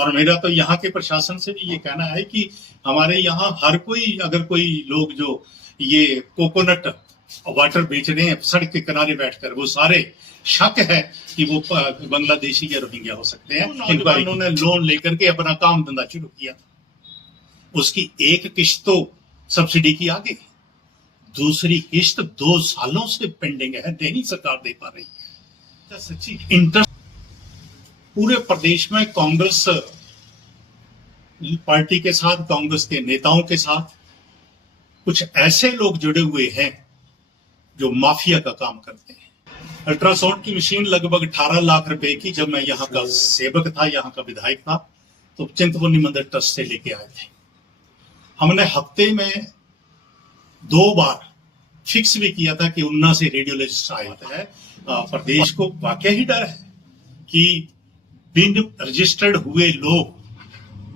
और मेरा तो यहाँ के प्रशासन से भी ये कहना है कि हमारे यहाँ हर कोई, अगर कोई लोग जो ये कोकोनट वाटर बेच रहे हैं सड़क के किनारे बैठकर, वो सारे शक है कि वो बांग्लादेशी या रोहिंग्या हो सकते हैं। नौजवानों ने लोन लेकर के अपना काम धंधा शुरू किया, उसकी एक किश्त तो सब्सिडी की आ गई, दूसरी किश्त 2 सालों से पेंडिंग है, नहीं सरकार दे पा रही है। सच्ची इंटरेस्ट पूरे प्रदेश में कांग्रेस पार्टी के साथ, कांग्रेस के नेताओं के साथ कुछ ऐसे लोग जुड़े हुए हैं जो माफिया का काम करते हैं। अल्ट्रासाउंड की मशीन लगभग 18 लाख रुपए की, जब मैं यहाँ का सेवक था, यहाँ का विधायक था, तो चिंतपूर्णी मंदिर ट्रस्ट से लेके आए थे। हमने हफ्ते में 2 बार फिक्स भी किया था कि उन्ना से रेडियोलॉजिस्ट आए है। प्रदेश को वाकई ही डर है कि बिन रजिस्टर्ड हुए लोग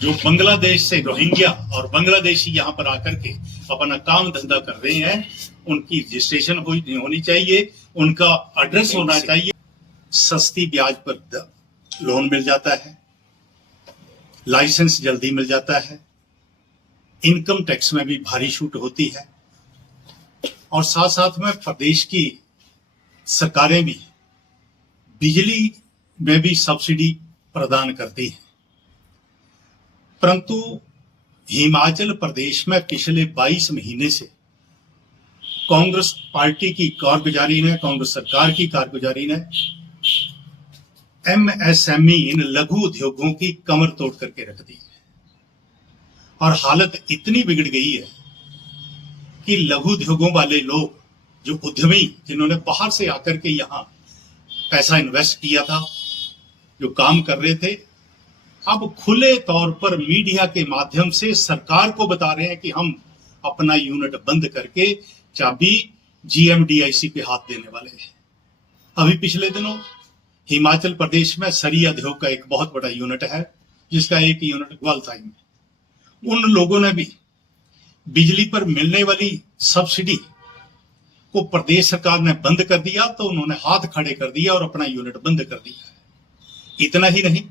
जो बांग्लादेश से रोहिंग्या और बांग्लादेशी यहाँ पर आकर के अपना काम धंधा कर रहे हैं, उनकी रजिस्ट्रेशन होनी चाहिए, उनका एड्रेस होना चाहिए। सस्ती ब्याज पर लोन मिल जाता है, लाइसेंस जल्दी मिल जाता है, इनकम टैक्स में भी भारी छूट होती है, और साथ साथ में प्रदेश की सरकारें भी बिजली में भी सब्सिडी प्रदान करती है। परंतु हिमाचल प्रदेश में पिछले 22 महीने से कांग्रेस पार्टी की कारगुजारी ने, कांग्रेस सरकार की कारगुजारी ने एमएसएमई, इन लघु उद्योगों की कमर तोड़ करके रख दी है, और हालत इतनी बिगड़ गई है कि लघु उद्योगों वाले लोग, जो उद्यमी जिन्होंने बाहर से आकर के यहाँ पैसा इन्वेस्ट किया था, जो काम कर रहे थे, अब खुले तौर पर मीडिया के माध्यम से सरकार को बता रहे हैं कि हम अपना यूनिट बंद करके चाबी जीएमडीआईसी पे हाथ देने वाले हैं। अभी पिछले दिनों हिमाचल प्रदेश में सरिया उद्योग का एक बहुत बड़ा यूनिट है, जिसका एक यूनिट ग्वालताई में, उन लोगों ने भी बिजली पर मिलने वाली सब्सिडी को प्रदेश सरकार ने बंद कर दिया, तो उन्होंने हाथ खड़े कर दिया और अपना यूनिट बंद कर दिया। इतना ही नहीं,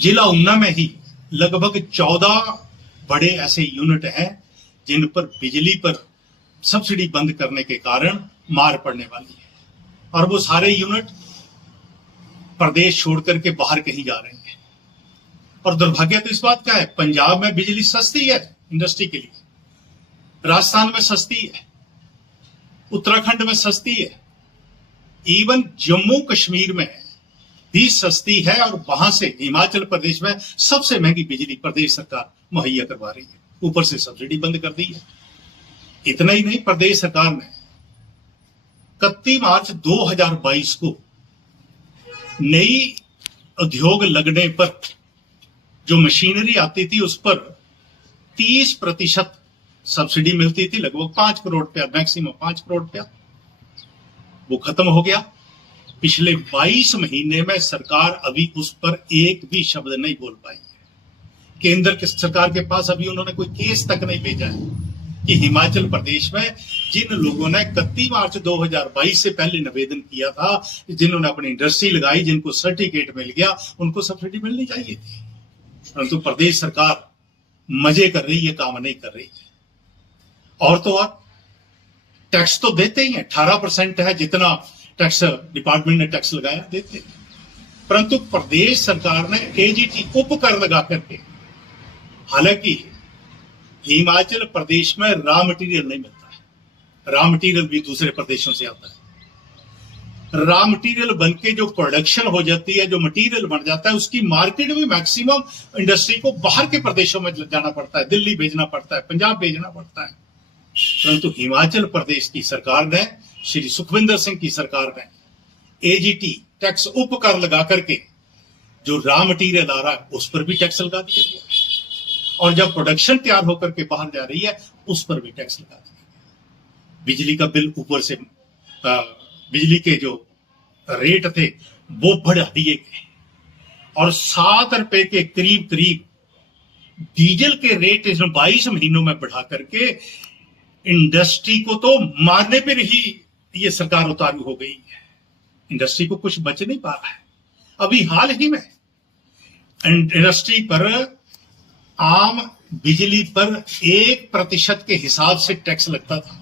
जिला ऊना में ही लगभग 14 बड़े ऐसे यूनिट हैं जिन पर बिजली पर सब्सिडी बंद करने के कारण मार पड़ने वाली है, और वो सारे यूनिट प्रदेश छोड़ करके बाहर कहीं जा रहे हैं। और दुर्भाग्य तो इस बात का है, पंजाब में बिजली सस्ती है इंडस्ट्री के लिए, राजस्थान में सस्ती है, उत्तराखंड में सस्ती है, इवन जम्मू कश्मीर में भी सस्ती है, और वहां से हिमाचल प्रदेश में सबसे महंगी बिजली प्रदेश सरकार मुहैया करवा रही है, ऊपर से सब्सिडी बंद कर दी है। इतना ही नहीं, प्रदेश सरकार ने 31 मार्च 2022 को नई उद्योग लगने पर जो मशीनरी आती थी उस पर 30% सब्सिडी मिलती थी, लगभग 5 करोड़ रुपया, मैक्सिमम 5 करोड़ रुपया, वो खत्म हो गया। पिछले 22 महीने में सरकार अभी उस पर एक भी शब्द नहीं बोल पाई है। केंद्र की सरकार के पास अभी उन्होंने कोई केस तक नहीं भेजा है कि हिमाचल प्रदेश में जिन लोगों ने 31 मार्च 2022 से पहले निवेदन किया था, जिन्होंने अपनी इंडस्ट्री लगाई, जिनको सर्टिफिकेट मिल गया, उनको सब्सिडी मिलनी चाहिए थी। परंतु प्रदेश सरकार मजे कर रही है, काम नहीं कर रही है। और तो और टैक्स तो देते ही है, 18% है जितना टैक्स डिपार्टमेंट ने टैक्स लगाया, देते हैं। परंतु प्रदेश सरकार ने एजीटी उपकर लगा करके, हालांकि हिमाचल प्रदेश में रॉ मटेरियल नहीं मिलता है, रॉ मटेरियल भी दूसरे प्रदेशों से आता है। रॉ मटेरियल बनके जो प्रोडक्शन हो जाती है, जो मटेरियल बन जाता है, उसकी मार्केट में मैक्सिमम इंडस्ट्री को बाहर के प्रदेशों में जाना पड़ता है, दिल्ली भेजना पड़ता है, पंजाब भेजना पड़ता है। परंतु हिमाचल प्रदेश की सरकार ने, श्री सुखविंदर सिंह की सरकार ने एजीटी टैक्स उपकर लगा करके जो रॉ मटेरियल आ रहा है उस पर भी टैक्स लगा दिया गया, और जब प्रोडक्शन तैयार होकर के बाहर जा रही है उस पर भी टैक्स लगा दिया गया। बिजली का बिल ऊपर से, बिजली के जो रेट थे वो बढ़ा दिए गए, और 7 रुपए के करीब करीब डीजल के रेट इस 22 महीनों में बढ़ा करके इंडस्ट्री को तो मारने पर ही ये सरकार उतारू हो गई है। इंडस्ट्री को कुछ बच नहीं पा रहा है। अभी हाल ही में इंडस्ट्री पर आम बिजली पर 1% के हिसाब से टैक्स लगता था,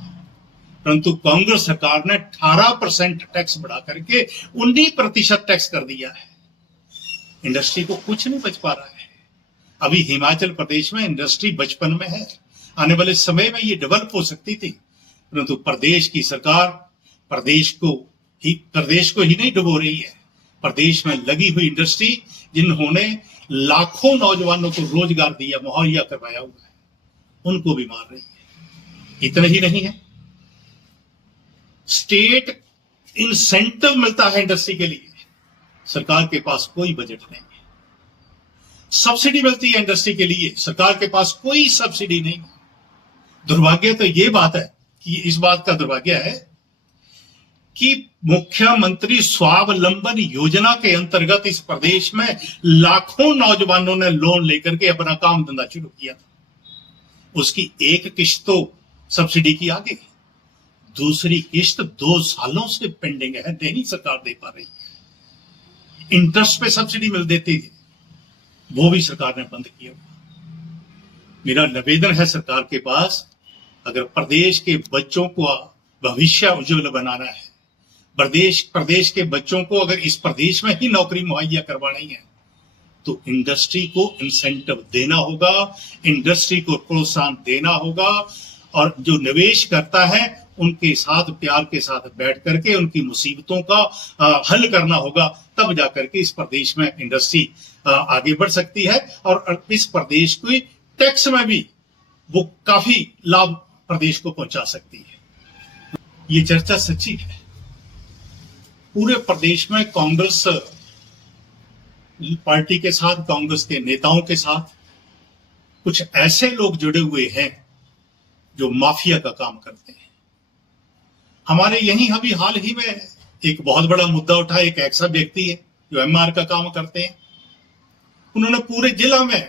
परंतु कांग्रेस सरकार ने 18% टैक्स बढ़ा करके 19% टैक्स कर दिया है। इंडस्ट्री को कुछ नहीं बच पा रहा है। अभी हिमाचल प्रदेश में इंडस्ट्री बचपन में है, आने वाले समय में ये डेवलप हो सकती थी, परंतु प्रदेश की सरकार प्रदेश को ही नहीं डुबो रही है। प्रदेश में लगी हुई इंडस्ट्री जिन्होंने लाखों नौजवानों को रोजगार दिया, मुहैया करवाया हुआ है, उनको भी मार रही है। इतना ही नहीं है, स्टेट इंसेंटिव मिलता है इंडस्ट्री के लिए, सरकार के पास कोई बजट नहीं है। सब्सिडी मिलती है इंडस्ट्री के लिए, सरकार के पास कोई सब्सिडी नहीं है। दुर्भाग्य तो ये बात है कि इस बात का दुर्भाग्य है कि मुख्यमंत्री स्वावलंबन योजना के अंतर्गत इस प्रदेश में लाखों नौजवानों ने लोन लेकर के अपना काम धंधा शुरू किया था। उसकी एक किश्त तो सब्सिडी की आ गई, दूसरी किश्त 2 सालों से पेंडिंग है, नहीं सरकार दे पा रही है। इंटरेस्ट पे सब्सिडी मिल देती थी, वो भी सरकार ने बंद किया। मेरा निवेदन है सरकार के पास, अगर प्रदेश के बच्चों को भविष्य उज्जवल बनाना है, प्रदेश के बच्चों को अगर इस प्रदेश में ही नौकरी मुहैया करवानी है, तो इंडस्ट्री को इंसेंटिव देना होगा, इंडस्ट्री को प्रोत्साहन देना होगा, और जो निवेश करता है उनके साथ प्यार के साथ बैठ करके उनकी मुसीबतों का हल करना होगा, तब जाकर के इस प्रदेश में इंडस्ट्री आगे बढ़ सकती है और इस प्रदेश को टैक्स में भी वो काफी लाभ प्रदेश को पहुंचा सकती है। ये चर्चा सच्ची है। पूरे प्रदेश में कांग्रेस पार्टी के साथ, कांग्रेस के नेताओं के साथ कुछ ऐसे लोग जुड़े हुए हैं जो माफिया का काम करते हैं। हमारे यहीं अभी हाल ही में एक बहुत बड़ा मुद्दा उठा, एक ऐसा व्यक्ति है जो एमआर का काम करते हैं, उन्होंने पूरे जिला में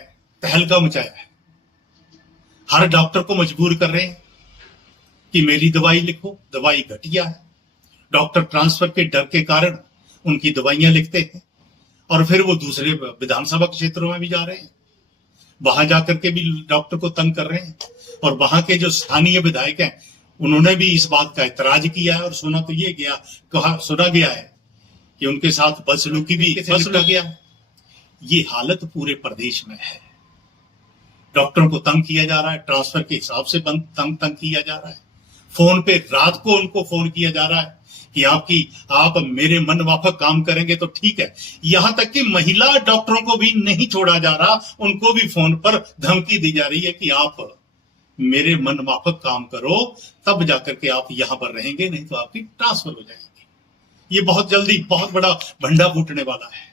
तहलका मचाया है। हर डॉक्टर को मजबूर कर रहे हैं कि मेरी दवाई लिखो, दवाई घटिया है। डॉक्टर ट्रांसफर के डर के कारण उनकी दवाइयां लिखते हैं और फिर वो दूसरे विधानसभा क्षेत्रों में भी जा रहे हैं, वहां जाकर के भी डॉक्टर को तंग कर रहे हैं। और वहां के जो स्थानीय विधायक हैं उन्होंने भी इस बात का ऐतराज किया है और सुना गया है कि उनके साथ बदसलूकी भी निपटा गया है। ये हालत पूरे प्रदेश में है। डॉक्टरों को तंग किया जा रहा है, ट्रांसफर के हिसाब से तंग किया जा रहा है। फोन पे रात को उनको फोन किया जा रहा है कि आप मेरे मन माफक काम करेंगे तो ठीक है। यहां तक कि महिला डॉक्टरों को भी नहीं छोड़ा जा रहा, उनको भी फोन पर धमकी दी जा रही है कि आप मेरे मन माफक काम करो, तब जाकर के आप यहां पर रहेंगे, नहीं तो आपकी ट्रांसफर हो जाएगी। ये बहुत जल्दी बहुत बड़ा भंडा फूटने वाला है।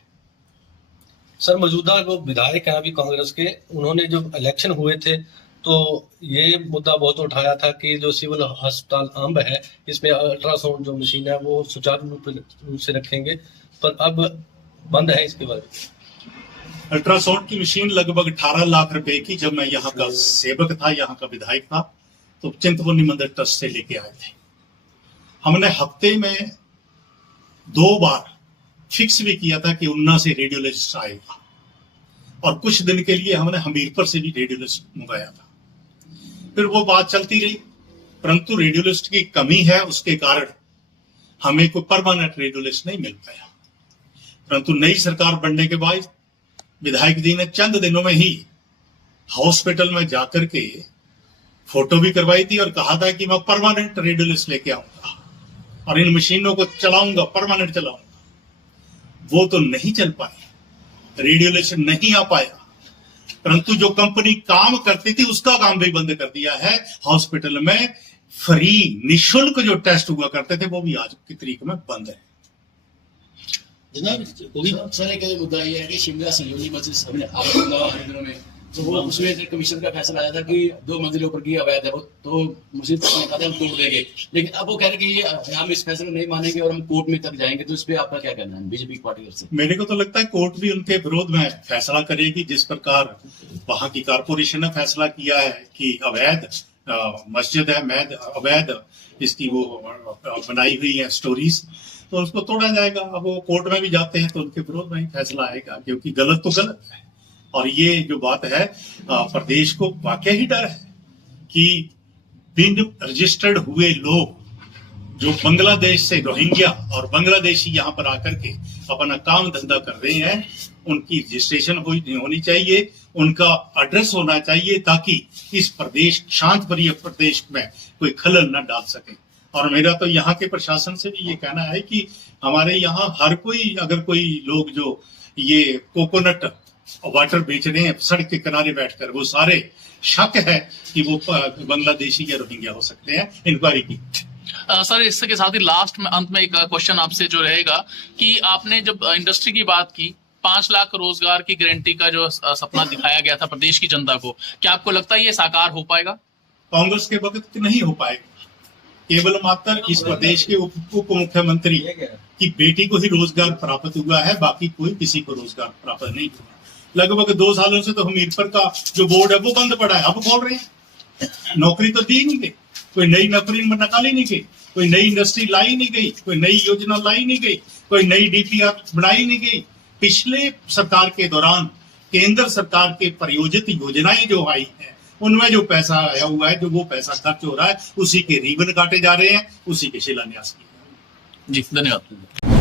सर, मौजूदा जो विधायक हैं अभी कांग्रेस के, उन्होंने जो इलेक्शन हुए थे तो ये मुद्दा बहुत उठाया था कि जो सिविल अस्पताल अंब है इसमें अल्ट्रासाउंड जो मशीन है वो सुचारू रूप से रखेंगे, पर अब बंद है इसके बारे में। अल्ट्रासाउंड की मशीन लगभग 18 लाख रुपए की, जब मैं यहाँ का सेवक था, यहाँ का विधायक था, तो चिंतपूर्णी मंदिर ट्रस्ट से लेके आए थे। हमने हफ्ते में 2 बार फिक्स भी किया था कि उन्ना से रेडियोलॉजिस्ट आएगा, और कुछ दिन के लिए हमने हमीरपुर से भी रेडियोलॉजिस्ट मंगाया था। फिर वो बात चलती रही, परंतु रेडियोलॉजिस्ट की कमी है, उसके कारण हमें कोई परमानेंट रेडियोलॉजिस्ट नहीं मिल पाया। परंतु नई सरकार बनने के बाद विधायक जी ने चंद दिनों में ही हॉस्पिटल में जाकर के फोटो भी करवाई थी और कहा था कि मैं परमानेंट रेडियोलॉजिस्ट लेके आऊंगा और इन मशीनों को चलाऊंगा, परमानेंट चलाऊंगा। वो तो नहीं चल पाए, रेडियोलॉजिस्ट नहीं आ पाया, परंतु जो कंपनी काम करती थी उसका काम भी बंद कर दिया है। हॉस्पिटल में फ्री निःशुल्क जो टेस्ट हुआ करते थे वो भी आज की तारीख में बंद है। जनाब, सर एक मुद्दा ये है कि शिमला संयोजी मस्जिद हमने हाल दिनों में तो वो उसमें कमीशन का फैसला आया था कि 2 मंजिलों पर की अवैध है वो, तो मस्जिद ने कहा था हम तोड़ देंगे, लेकिन अब वो कह रहे कि हम इस फैसले नहीं मानेंगे और हम कोर्ट में तक जाएंगे। तो इस पे आपका क्या कहना है बीजेपी पार्टी से? मेरे को तो लगता है कोर्ट भी उनके विरोध में फैसला करेगी। जिस प्रकार वहां की कारपोरेशन ने फैसला किया है कि अवैध मस्जिद है, अवैध इसकी वो बनाई हुई है स्टोरीज, तो उसको तोड़ा जाएगा। अब वो कोर्ट में भी जाते हैं तो उनके विरोध में ही फैसला आएगा, क्योंकि गलत तो गलत है। और ये जो बात है प्रदेश को वाकई ही डर है कि बिन रजिस्टर्ड हुए लोग जो बांग्लादेश से रोहिंग्या और बांग्लादेशी यहाँ पर आकर के अपना काम धंधा कर रहे हैं, उनकी रजिस्ट्रेशन होनी चाहिए, उनका एड्रेस होना चाहिए, ताकि इस प्रदेश शांत प्रिय प्रदेश में कोई खलल न डाल सके। और मेरा तो यहाँ के प्रशासन से भी ये कहना है कि हमारे यहाँ हर कोई, अगर कोई लोग जो ये कोकोनट वाटर बेच रहे हैं सड़क के किनारे बैठकर, वो सारे शक है कि वो बांग्लादेशी या रोहिंग्या हो सकते हैं। इंक्वायरी की सर, इसके साथ ही लास्ट में अंत में एक क्वेश्चन आपसे जो रहेगा कि आपने जब इंडस्ट्री की बात की, 5 लाख रोजगार की गारंटी का जो सपना दिखाया गया था प्रदेश की जनता को, क्या आपको लगता है ये साकार हो पाएगा? कांग्रेस के वक्त नहीं हो पाएगा। केवल मात्र इस प्रदेश के उप मुख्यमंत्री की बेटी को ही रोजगार प्राप्त हुआ है, बाकी कोई किसी को रोजगार प्राप्त नहीं हुआ। लगभग 2 सालों से तो हमीरपुर का जो बोर्ड है वो बंद पड़ा है। अब बोल रहे हैं नौकरी तो दी नहीं गई, कोई नई नौकरी निकाली नहीं गई, कोई नई इंडस्ट्री लाई नहीं गई, कोई नई योजना लाई नहीं गई, कोई नई डीपीआर बनाई नहीं गई। पिछले सरकार के दौरान केंद्र सरकार के प्रायोजित योजनाएं जो आई हैं, उनमें जो पैसा आया हुआ है, जो वो पैसा खर्च हो रहा है, उसी के रिबन काटे जा रहे हैं, उसी के शिलान्यास किए। जी, धन्यवाद।